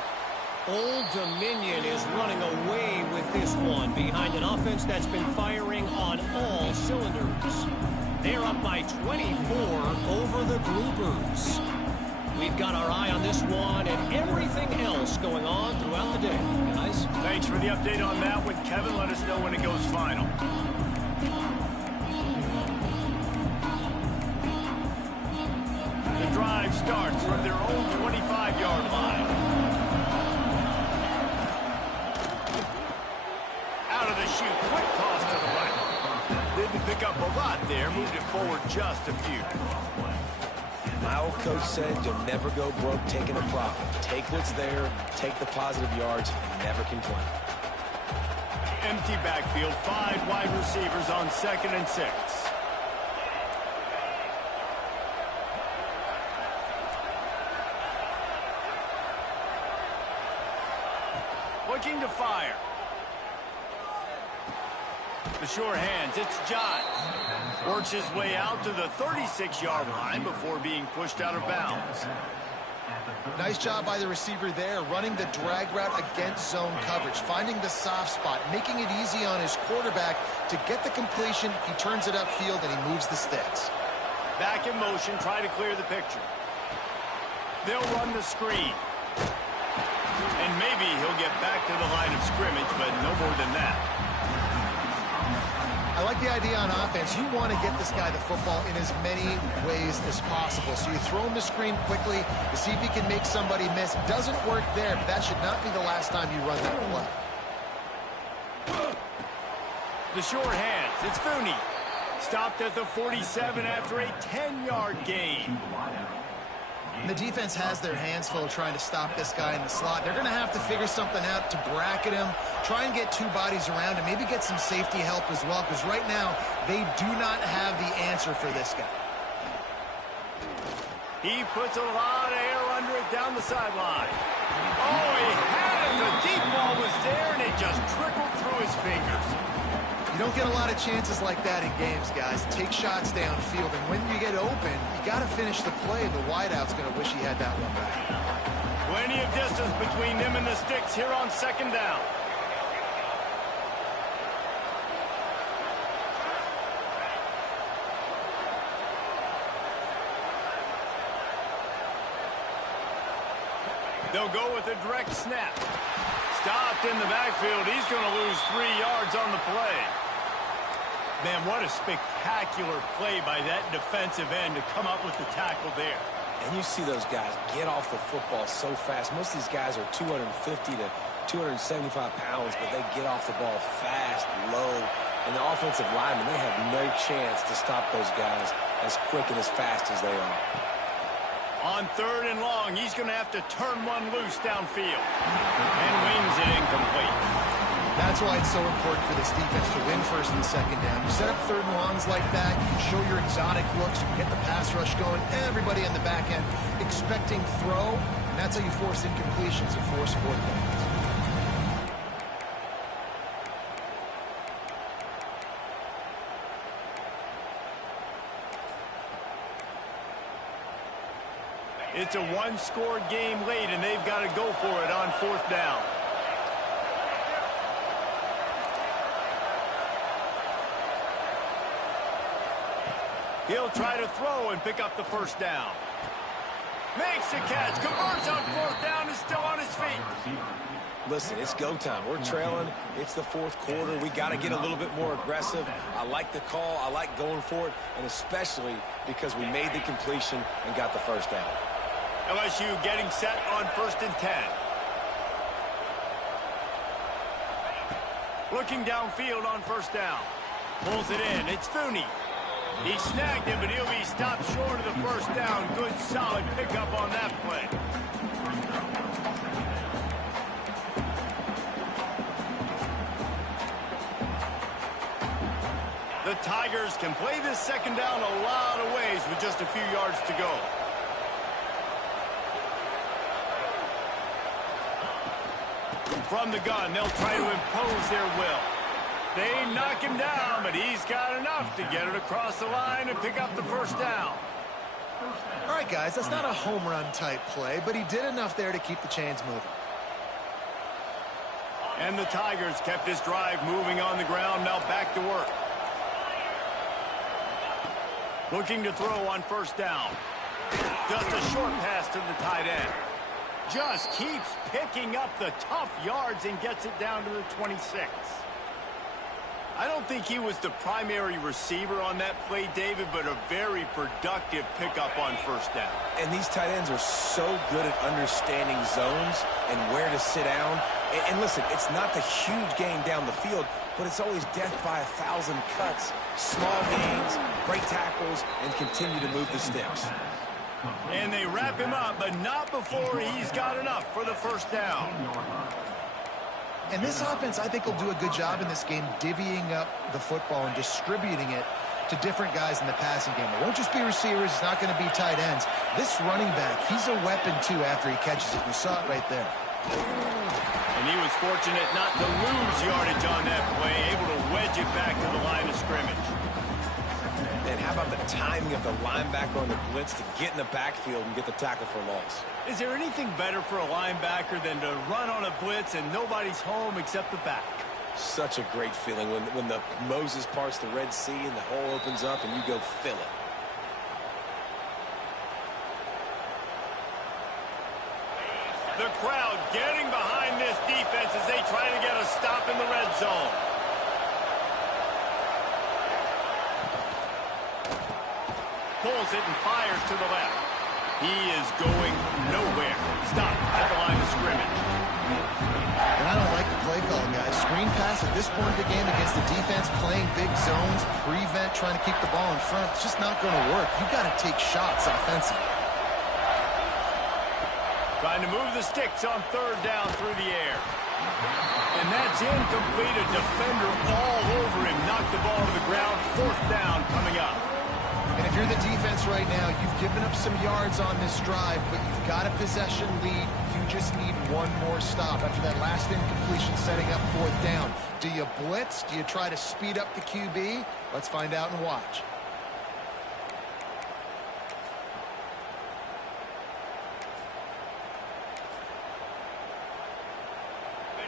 Old Dominion is running away with this one behind an offense that's been firing on all cylinders. They're up by 24 over the Groupers. We've got our eye on this one and everything else going on throughout the day, guys. Thanks for the update on that one, Kevin. Let us know when it goes final. The drive starts from their own 25-yard line. Out of the chute, quick toss to the right. Didn't pick up a lot there, moved it forward just a few. My old coach said you'll never go broke taking a profit. Take what's there, take the positive yards, and never complain. Empty backfield, 5 wide receivers on 2nd and 6. Looking to fire. The sure hands, it's Johns. Works his way out to the 36-yard line before being pushed out of bounds. Nice job by the receiver there, running the drag route against zone coverage, finding the soft spot, making it easy on his quarterback to get the completion. He turns it upfield, and he moves the sticks. Back in motion, try to clear the picture. They'll run the screen. And maybe he'll get back to the line of scrimmage, but no more than that. I like the idea on offense. You want to get this guy the football in as many ways as possible. So you throw him the screen quickly to see if he can make somebody miss. Doesn't work there, but that should not be the last time you run that play. The sure hands, it's Fooney. Stopped at the 47 after a 10-yard gain. And the defense has their hands full trying to stop this guy in the slot. They're going to have to figure something out to bracket him, try and get 2 bodies around him, maybe get some safety help as well, because right now they do not have the answer for this guy. He puts a lot of air under it down the sideline. Oh, he had it. The deep ball was there, and it just trickled through his fingers. You don't get a lot of chances like that in games, guys. Take shots downfield, and when you get open, you got to finish the play, and the wideout's going to wish he had that one back. Plenty of distance between them and the sticks here on 2nd down. They'll go with a direct snap. Stopped in the backfield. He's going to lose 3 yards on the play. Man, what a spectacular play by that defensive end to come up with the tackle there. And you see those guys get off the football so fast. Most of these guys are 250 to 275 pounds, but they get off the ball fast, low. And the offensive linemen, they have no chance to stop those guys as quick and as fast as they are. On 3rd and long, he's going to have to turn one loose downfield. And wings it incomplete. That's why it's so important for this defense to win 1st and 2nd down. You set up 3rd and longs like that, you can show your exotic looks, you can get the pass rush going, everybody on the back end expecting throw, and that's how you force incompletions and force 4th downs. It's a one-score game late, and they've got to go for it on 4th down. He'll try to throw and pick up the 1st down. Makes the catch, converts on 4th down, is still on his feet. Listen, it's go time. We're trailing. It's the 4th quarter. We got to get a little bit more aggressive. I like the call. I like going for it, and especially because we made the completion and got the 1st down. LSU getting set on 1st and 10. Looking downfield on 1st down. Pulls it in. It's Fooney. He snagged him, but he'll be stopped short of the 1st down. Good, solid pickup on that play. The Tigers can play this 2nd down a lot of ways with just a few yards to go. From the gun, they'll try to impose their will. They knock him down, but he's got enough to get it across the line and pick up the 1st down. All right, guys, that's not a home run type play, but he did enough there to keep the chains moving. And the Tigers kept this drive moving on the ground, now back to work. Looking to throw on 1st down. Just a short pass to the tight end. Just keeps picking up the tough yards and gets it down to the 26. I don't think he was the primary receiver on that play, David, but a very productive pickup on 1st down. And these tight ends are so good at understanding zones and where to sit down. And listen, it's not the huge gain down the field, but it's always death by 1,000 cuts, small gains, great tackles, and continue to move the sticks. And they wrap him up, but not before he's got enough for the 1st down. And this offense, I think, will do a good job in this game divvying up the football and distributing it to different guys in the passing game. It won't just be receivers. It's not going to be tight ends. This running back, he's a weapon, too, after he catches it. You saw it right there. And he was fortunate not to lose yardage on that play, able to wedge it back to the line of scrimmage. And how about the timing of the linebacker on the blitz to get in the backfield and get the tackle for loss? Is there anything better for a linebacker than to run on a blitz and nobody's home except the back? Such a great feeling when the Moses parts the Red Sea and the hole opens up and you go fill it. The crowd getting behind this defense as they try to get a stop in the red zone. Pulls it and fires to the left. He is going nowhere. Stop at the line of scrimmage. And I don't like the play call, guys. Screen pass at this point of the game against the defense playing big zones, prevent, trying to keep the ball in front. It's just not going to work. You've got to take shots offensively. Trying to move the sticks on 3rd down through the air. And that's incomplete. A defender all over him. Knocked the ball to the ground. 4th down coming up. And if you're the defense right now, you've given up some yards on this drive, but you've got a possession lead. You just need one more stop after that last incompletion setting up 4th down. Do you blitz? Do you try to speed up the QB? Let's find out and watch.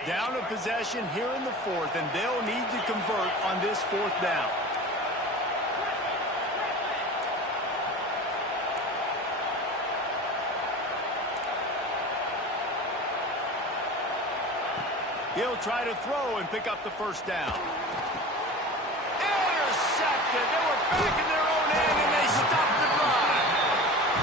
Down a possession here in the 4th, and they'll need to convert on this 4th down. He'll try to throw and pick up the first down. Intercepted. They were back in their own end, and they stopped the drive.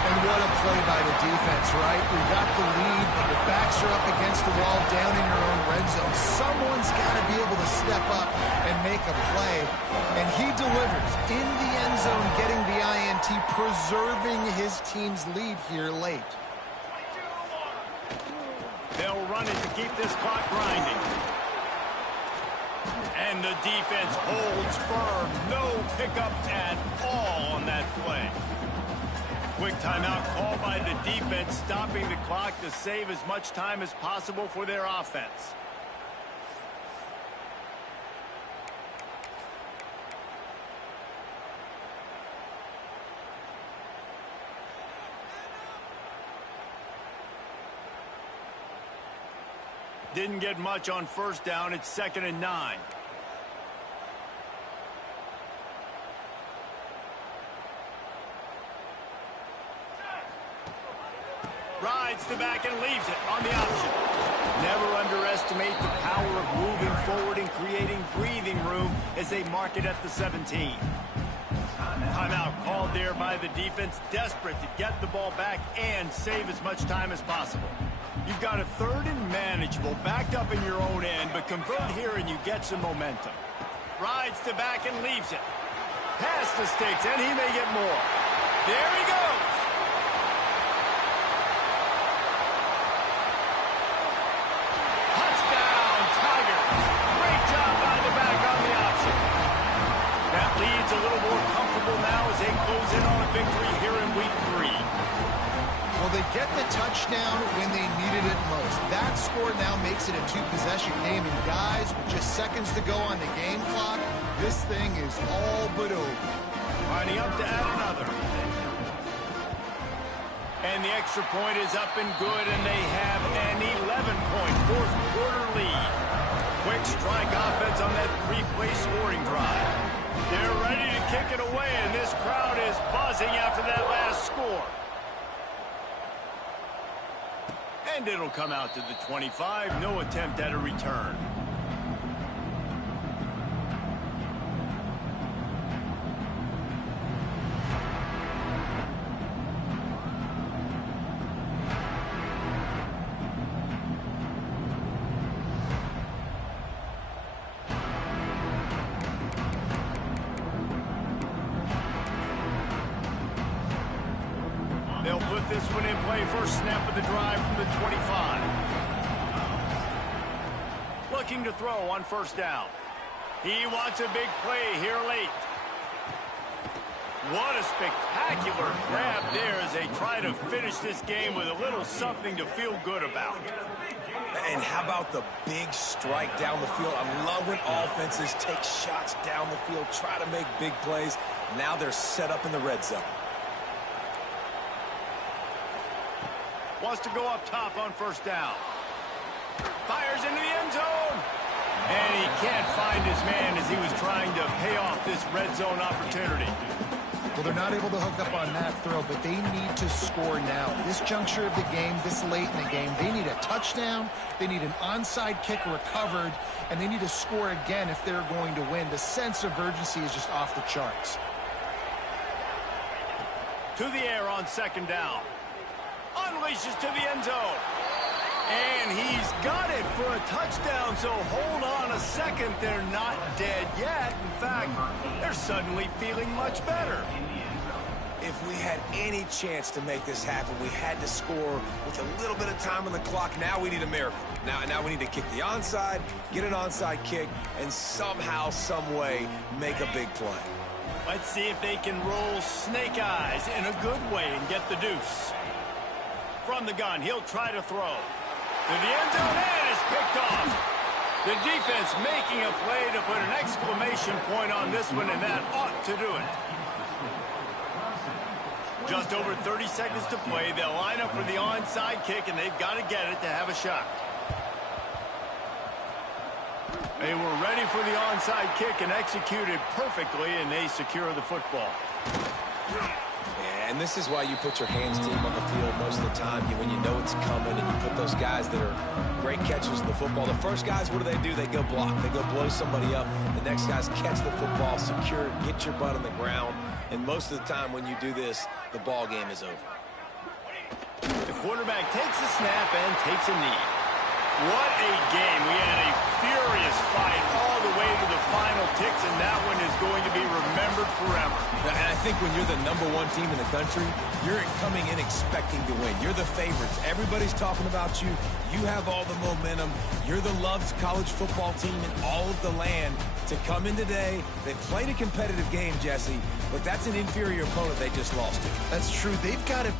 And what a play by the defense, right? We got the lead, but your backs are up against the wall down in your own red zone. Someone's got to be able to step up and make a play. And he delivers in the end zone, getting the INT, preserving his team's lead here late. They'll run it to keep this clock grinding. And the defense holds firm. No pickup at all on that play. Quick timeout called by the defense, stopping the clock to save as much time as possible for their offense. Didn't get much on first down. It's 2nd and 9. Rides the back and leaves it on the option. Never underestimate the power of moving forward and creating breathing room as they mark it at the 17. Timeout called there by the defense, desperate to get the ball back and save as much time as possible. You've got a 3rd and manageable, backed up in your own end, but convert here and you get some momentum. Rides the back and leaves it. Past the sticks, and he may get more. There he goes. Touchdown, Tigers. Great job by the back on the option. That lead's a little more comfortable now as they close in on a victory here in week 3. Well, they get the touchdown when they needed it most. That score now makes it a 2-possession game. And guys, with just seconds to go on the game clock, this thing is all but over. Lining up to add another. And the extra point is up and good, and they have an 11-point fourth-quarter lead. Quick strike offense on that 3-play scoring drive. They're ready to kick it away, and this crowd is buzzing after that last score. And it'll come out to the 25. No attempt at a return. They'll put this one in play. First snap of the drive from the 25. Looking to throw on first down. He wants a big play here late. What a spectacular grab there as they try to finish this game with a little something to feel good about. And how about the big strike down the field? I love when offenses take shots down the field, try to make big plays. Now they're set up in the red zone. Wants to go up top on first down. Fires into the end zone. And he can't find his man as he was trying to pay off this red zone opportunity. Well, they're not able to hook up on that throw, but they need to score now. This juncture of the game, this late in the game, they need a touchdown, they need an onside kick recovered, and they need to score again if they're going to win. The sense of urgency is just off the charts. To the air on second down. Unleashes to the end zone. And he's got it for a touchdown, so hold on a second. They're not dead yet. In fact, they're suddenly feeling much better. If we had any chance to make this happen, we had to score with a little bit of time on the clock. Now we need a miracle. Now we need to kick the onside, get an onside kick, and somehow, some way, make a big play. Let's see if they can roll snake eyes in a good way and get the deuce. From the gun, he'll try to throw. To the end zone, and it's picked off. The defense making a play to put an exclamation point on this one, and that ought to do it. Just over 30 seconds to play. They'll line up for the onside kick, and they've got to get it to have a shot. They were ready for the onside kick and executed perfectly, and they secure the football. And this is why you put your hands team on the field most of the time. When you know it's coming and you put those guys that are great catchers in the football. The first guys, what do? They go block. They go blow somebody up. The next guys catch the football, secure it, get your butt on the ground. And most of the time when you do this, the ball game is over. The quarterback takes a snap and takes a knee. What a game. We had a furious fight all the way to the final ticks, and that one is going to be remembered forever. And I think when you're the #1 team in the country, you're coming in expecting to win. You're the favorites. Everybody's talking about you. You have all the momentum. You're the loved college football team in all of the land. To come in today, they played a competitive game, Jesse, but that's an inferior opponent they just lost to. That's true. They've got to